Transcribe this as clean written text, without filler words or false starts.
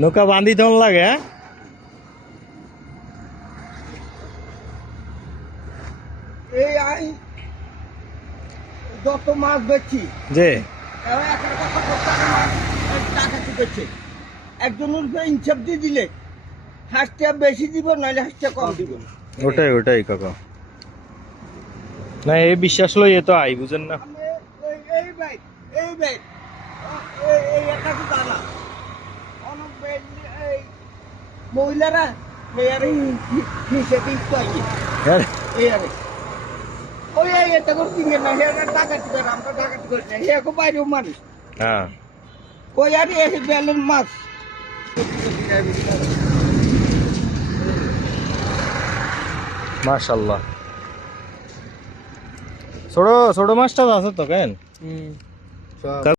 নৌকা বাঁধি তখন লাগে। হ্যাঁ, এই আই যত মাছ বেচছি যে টাকা চুকেছে, একজনের উপরে ইনসাফ দিয়ে দিলে হাঁসটা বেশি দিব, নাহলে হাঁসটা কম দিব। ওটাই কাকা। না এই বিশ্বাস লই এ তো আই বুঝেন না। আমি এই বাইক এই একটা তো দানা অনেক এই মহিলারা মেয়ারে হিসেবে একটু আগে হ্যাঁ, এই আরে ওই এটা করে কিনে না, হে টাকা টিকে আমরা টাকা টিকে না, হে কো বাইরেও মানুষ হ্যাঁ, কই আরে এই বেলের মাছ মাশাআল্লাহ। ছোট ছোট মাছটা আছে তো কেন?